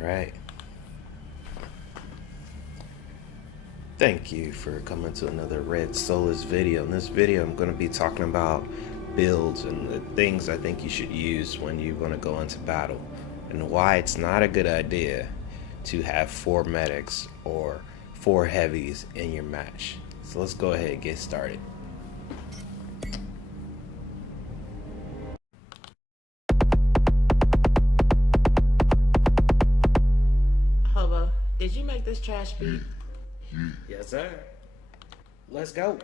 Alright. Thank you for coming to another Red Solstice video. In this video I'm going to be talking about builds and the things I think you should use when you're going to go into battle, and why it's not a good idea to have 4 medics or 4 heavies in your match. So let's go ahead and get started. Hobo, did you make this trash beat? Yes, sir. Let's go.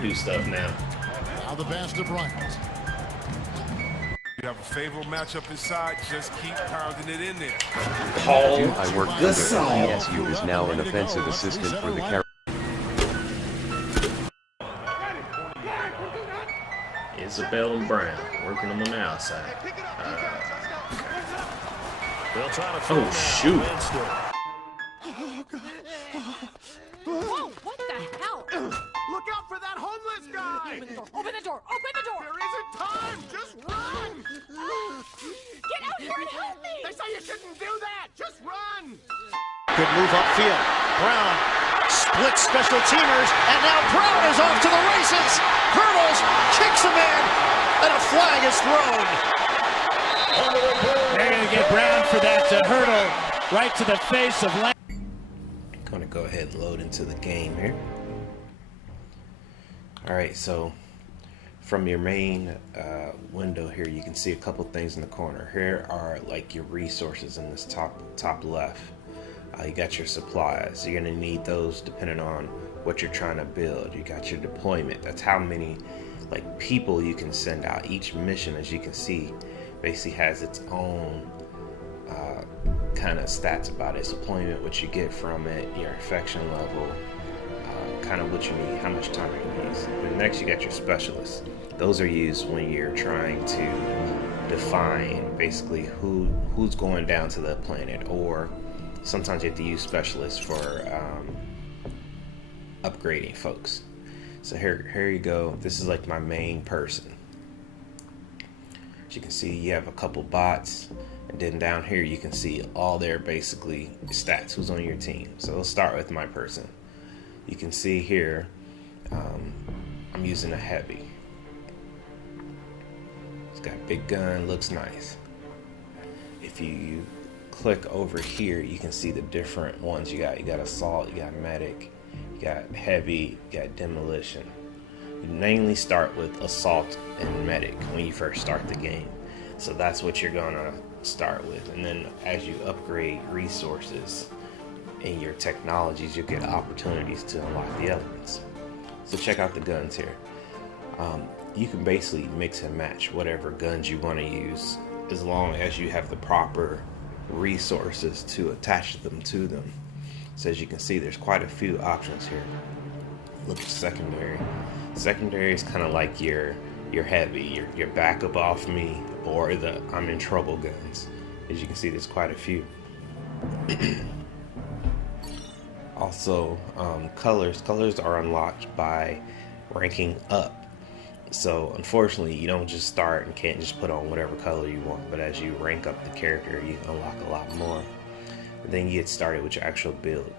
Do stuff now. Now the best of Bryant. You have a favorable matchup inside, just keep pounding it in there. Paul, I work good under song. ESU is now an offensive assistant for the carry. Isabel and Brown working them on the outside. Oh shoot! Whoa, what the hell? Look out for that homeless guy! Open the door, open the door, open the door! There isn't time! Just run! Get out here and help me! They say you shouldn't do that! Just run! Good move upfield. Brown splits special teamers, and now Brown is off to the races. Hurdles, kicks a man, and a flag is thrown. They're going to get Brown for that hurdle right to the face of Lang. I'm gonna go ahead and load into the game here. Alright, so from your main window here, you can see a couple things in the corner. Here are like your resources in this top left. You got your supplies. You're gonna need those depending on what you're trying to build. You got your deployment. That's how many like people you can send out. Each mission, as you can see, basically has its own kind of stats about its deployment, what you get from it, your infection level, kind of what you need, how much time you use. And next you got your specialists. Those are used when you're trying to define basically who's going down to the planet, or sometimes you have to use specialists for upgrading folks. So here you go. This is like my main person. As you can see, you have a couple bots, and then down here you can see all their basically stats, who's on your team. So let's start with my person. You can see here I'm using a heavy. It's got a big gun, looks nice. If you click over here, you can see the different ones you got. You got assault, you got medic, you got heavy, you got demolition. You mainly start with assault and medic when you first start the game. So that's what you're gonna start with. And then as you upgrade resources in your technologies, you'll get opportunities to unlock the elements. So check out the guns here. You can basically mix and match whatever guns you want to use, as long as you have the proper resources to attach them to them. So as you can see, there's quite a few options here. Look at secondary. Secondary is kind of like your heavy, your backup off me, or the I'm in trouble guns. As you can see, there's quite a few. Also, colors are unlocked by ranking up. So unfortunately, you don't just start and can't just put on whatever color you want, but as you rank up the character, you unlock a lot more. And then you get started with your actual build.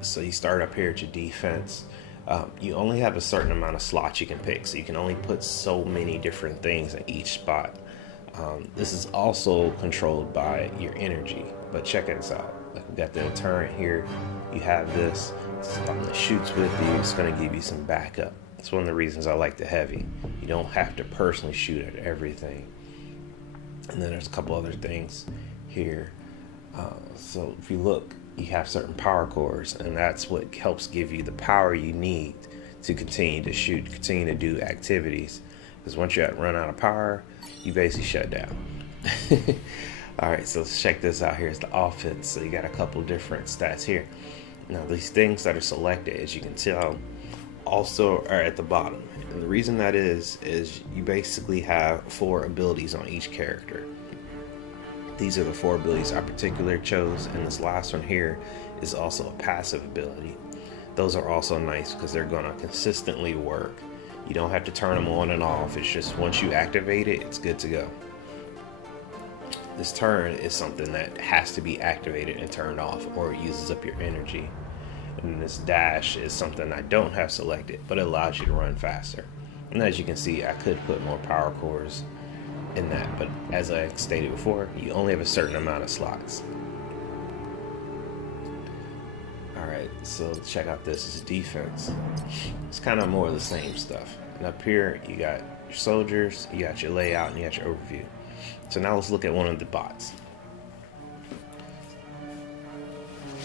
So you start up here at your defense. You only have a certain amount of slots you can pick, so you can only put so many different things in each spot. This is also controlled by your energy, but check this out. Like, we got the deterrent here. You have this that shoots with you. It's going to give you some backup. It's one of the reasons I like the heavy. You don't have to personally shoot at everything. And then there's a couple other things here. So if you look, you have certain power cores, and that's what helps give you the power you need to continue to shoot, continue to do activities. Because once you run out of power, you basically shut down. Alright, so let's check this out. Here's the offense. So you got a couple different stats here. Now these things that are selected, as you can tell, also are at the bottom. And the reason that is you basically have 4 abilities on each character. These are the 4 abilities I particularly chose, and this last one here is also a passive ability. Those are also nice because they're going to consistently work. You don't have to turn them on and off. It's just once you activate it, it's good to go. This turn is something that has to be activated and turned off, or it uses up your energy. And this dash is something I don't have selected, but it allows you to run faster. And as you can see, I could put more power cores in that, but as I stated before, you only have a certain amount of slots. Alright, so let's check out this is defense. It's kind of more of the same stuff. And up here, you got your soldiers, you got your layout, and you got your overview. So now let's look at one of the bots.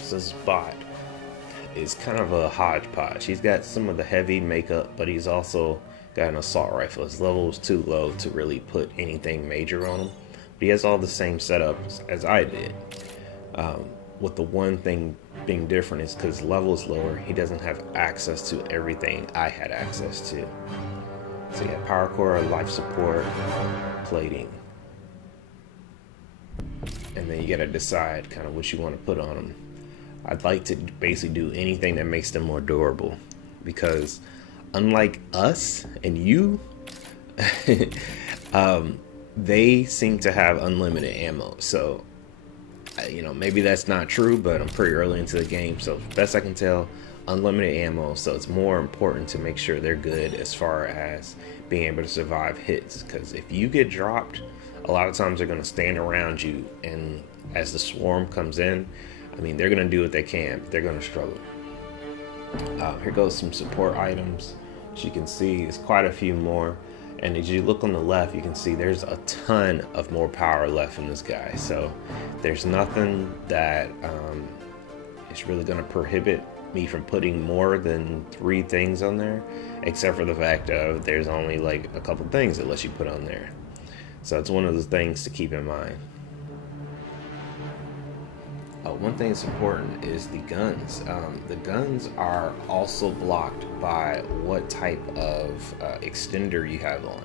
So this bot is kind of a hodgepodge. He's got some of the heavy makeup, but he's also got an assault rifle. His level is too low to really put anything major on him. But he has all the same setups as I did. With the one thing being different is because level is lower, he doesn't have access to everything I had access to. So you got power core, life support, plating. And then you gotta decide kind of what you want to put on them. I'd like to basically do anything that makes them more durable, because unlike us and you, they seem to have unlimited ammo. So, you know, maybe that's not true, but I'm pretty early into the game, so best I can tell, unlimited ammo. So it's more important to make sure they're good as far as being able to survive hits, because if you get dropped, a lot of times they're going to stand around you, and as the swarm comes in, I mean, they're going to do what they can, but they're going to struggle. Here goes some support items. As you can see, there's quite a few more. And as you look on the left, you can see there's a ton of more power left in this guy. So there's nothing that is really going to prohibit me from putting more than 3 things on there, except for the fact of there's only like a couple things that lets you put on there. So it's one of the things to keep in mind. One thing that's important is the guns. The guns are also blocked by what type of extender you have on.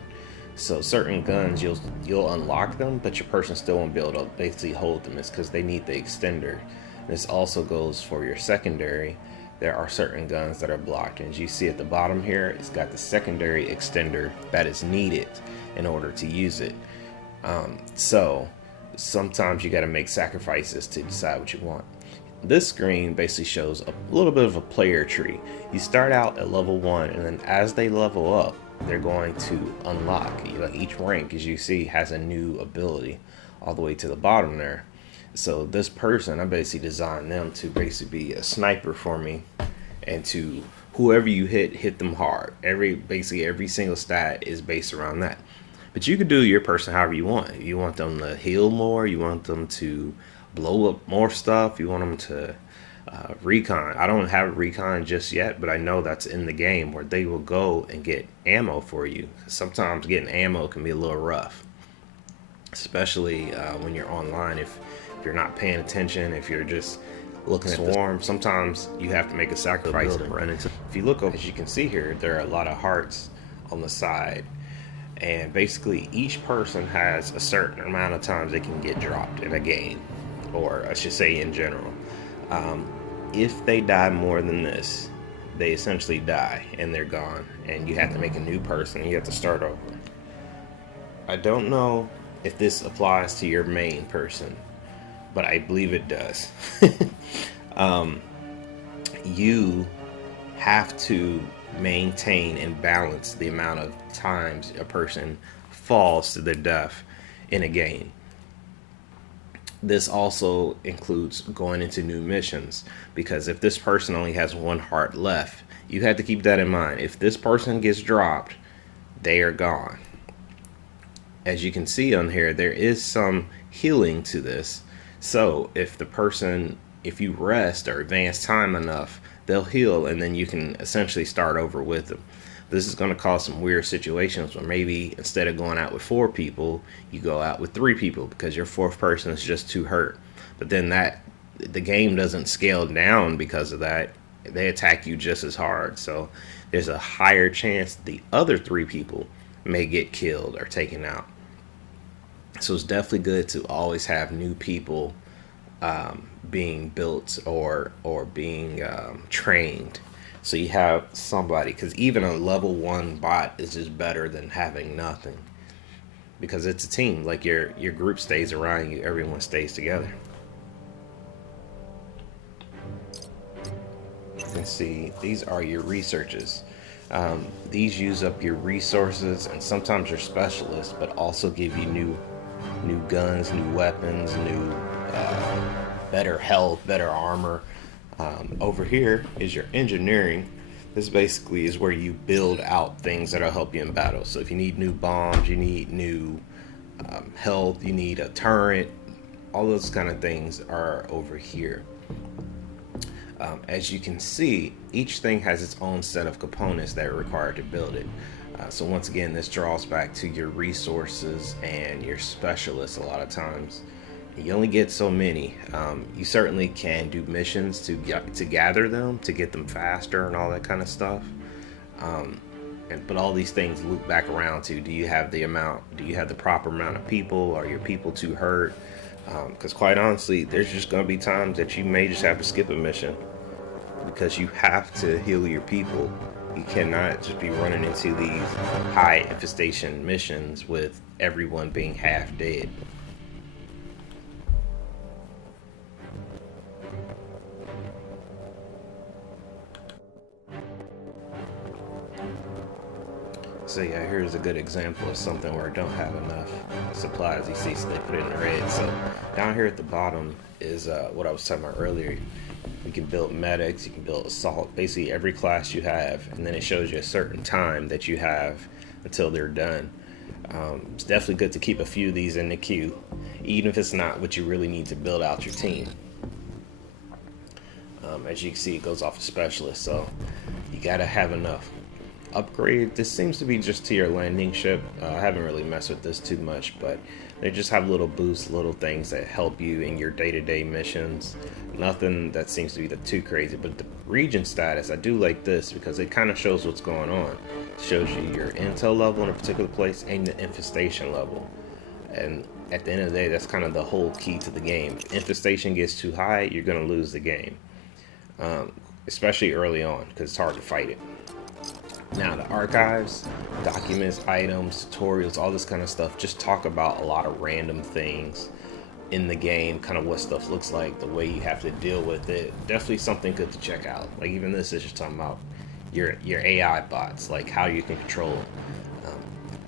So certain guns, you'll unlock them, but your person still won't be able to basically hold them. It's because they need the extender. This also goes for your secondary. There are certain guns that are blocked, and as you see at the bottom here, it's got the secondary extender that is needed in order to use it. So sometimes you got to make sacrifices to decide what you want. This screen basically shows a little bit of a player tree. You start out at level 1, and then as they level up, they're going to unlock. Like each rank, as you see, has a new ability all the way to the bottom there. So this person, I basically designed them to basically be a sniper for me, and to whoever you hit them hard. Basically every single stat is based around that. But you can do your person however you want. You want them to heal more, you want them to blow up more stuff, you want them to recon. I don't have recon just yet, but I know that's in the game, where they will go and get ammo for you. Sometimes getting ammo can be a little rough, especially when you're online. If you're not paying attention, if you're just looking at the swarm, sometimes you have to make a sacrifice and run into. If you look up, as you can see here, there are a lot of hearts on the side. And basically each person has a certain amount of times they can get dropped in a game, or I should say in general. If they die more than this, they essentially die and they're gone, and you have to make a new person. You have to start over. I don't know if this applies to your main person, but I believe it does. You have to maintain and balance the amount of times a person falls to their death in a game. This also includes going into new missions, because if this person only has 1 heart left, you have to keep that in mind. If this person gets dropped, they are gone. As you can see on here, there is some healing to this. So if you rest or advance time enough, they'll heal, and then you can essentially start over with them. This is going to cause some weird situations where maybe instead of going out with 4 people, you go out with 3 people because your 4th person is just too hurt. But then the game doesn't scale down because of that. They attack you just as hard. So there's a higher chance the other 3 people may get killed or taken out. So it's definitely good to always have new people being built or being trained. So you have somebody, because even a level 1 bot is just better than having nothing, because it's a team. Like your group stays around you, everyone stays together. You can see these are your researches. These use up your resources and sometimes your specialists, but also give you new guns, new weapons, new better health, better armor. Over here is your engineering. This basically is where you build out things that'll help you in battle. So if you need new bombs, you need new health, you need a turret, all those kind of things are over here. As you can see, each thing has its own set of components that are required to build it. So once again, this draws back to your resources and your specialists a lot of times. You only get so many. You certainly can do missions to gather them, to get them faster and all that kind of stuff. But all these things loop back around to, do you have the proper amount of people? Are your people too hurt? Because quite honestly, there's just going to be times that you may just have to skip a mission because you have to heal your people. You cannot just be running into these high infestation missions with everyone being half dead. So yeah, here's a good example of something where I don't have enough supplies. You see, so they put it in red. So down here at the bottom is what I was talking about earlier. You can build medics, you can build assault, basically every class you have, and then it shows you a certain time that you have until they're done. It's definitely good to keep a few of these in the queue, even if it's not what you really need to build out your team. As you can see, it goes off a specialist, so you gotta have enough. Upgrade, this seems to be just to your landing ship. I haven't really messed with this too much, but they just have little boosts, little things that help you in your day-to-day missions. Nothing that seems to be too crazy, but the region status, I do like this because it kind of shows what's going on. It shows you your intel level in a particular place and the infestation level. And at the end of the day, that's kind of the whole key to the game. If infestation gets too high, you're going to lose the game. Especially early on, because it's hard to fight it. Now the archives, documents, items, tutorials, all this kind of stuff just talk about a lot of random things in the game, kind of what stuff looks like, the way you have to deal with it. Definitely something good to check out. Like even this is just talking about your AI bots, like how you can control them.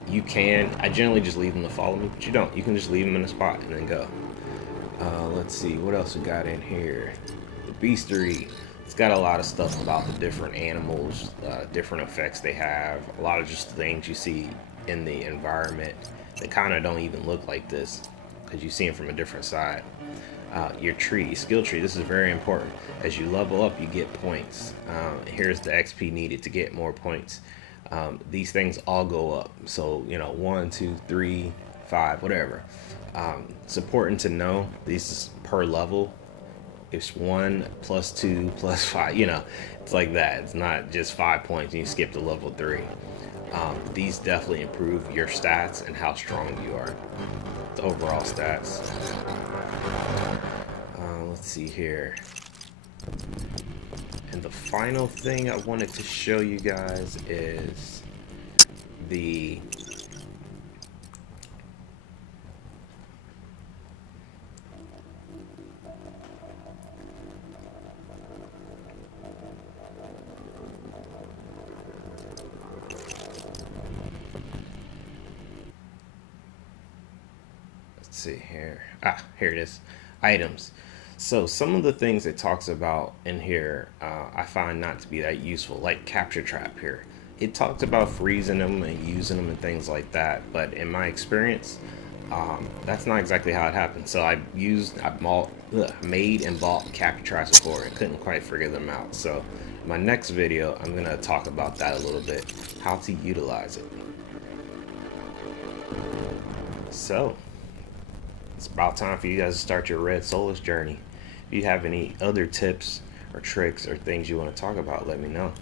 You can, I generally just leave them to follow me, but you don't. You can just leave them in a spot and then go. Let's see, what else we got in here? The bestiary. It's got a lot of stuff about the different animals, different effects they have, a lot of just things you see in the environment that kind of don't even look like this because you see them from a different side. Your tree, skill tree, this is very important. As you level up, you get points. Here's the XP needed to get more points. These things all go up. So, 1, 2, 3, 5, whatever. It's important to know these is per level. It's 1 plus 2 plus 5, it's like that. It's not just 5 points and you skip to level 3. These definitely improve your stats and how strong you are. The overall stats. Let's see here. And the final thing I wanted to show you guys is the see here. Here it is. Items. So some of the things it talks about in here, I find not to be that useful, like capture trap here. It talks about freezing them and using them and things like that, but in my experience, that's not exactly how it happened. So I made and bought capture traps before and couldn't quite figure them out. So in my next video, I'm gonna talk about that a little bit, how to utilize it. So it's about time for you guys to start your Red Solstice journey. If you have any other tips or tricks or things you want to talk about, let me know.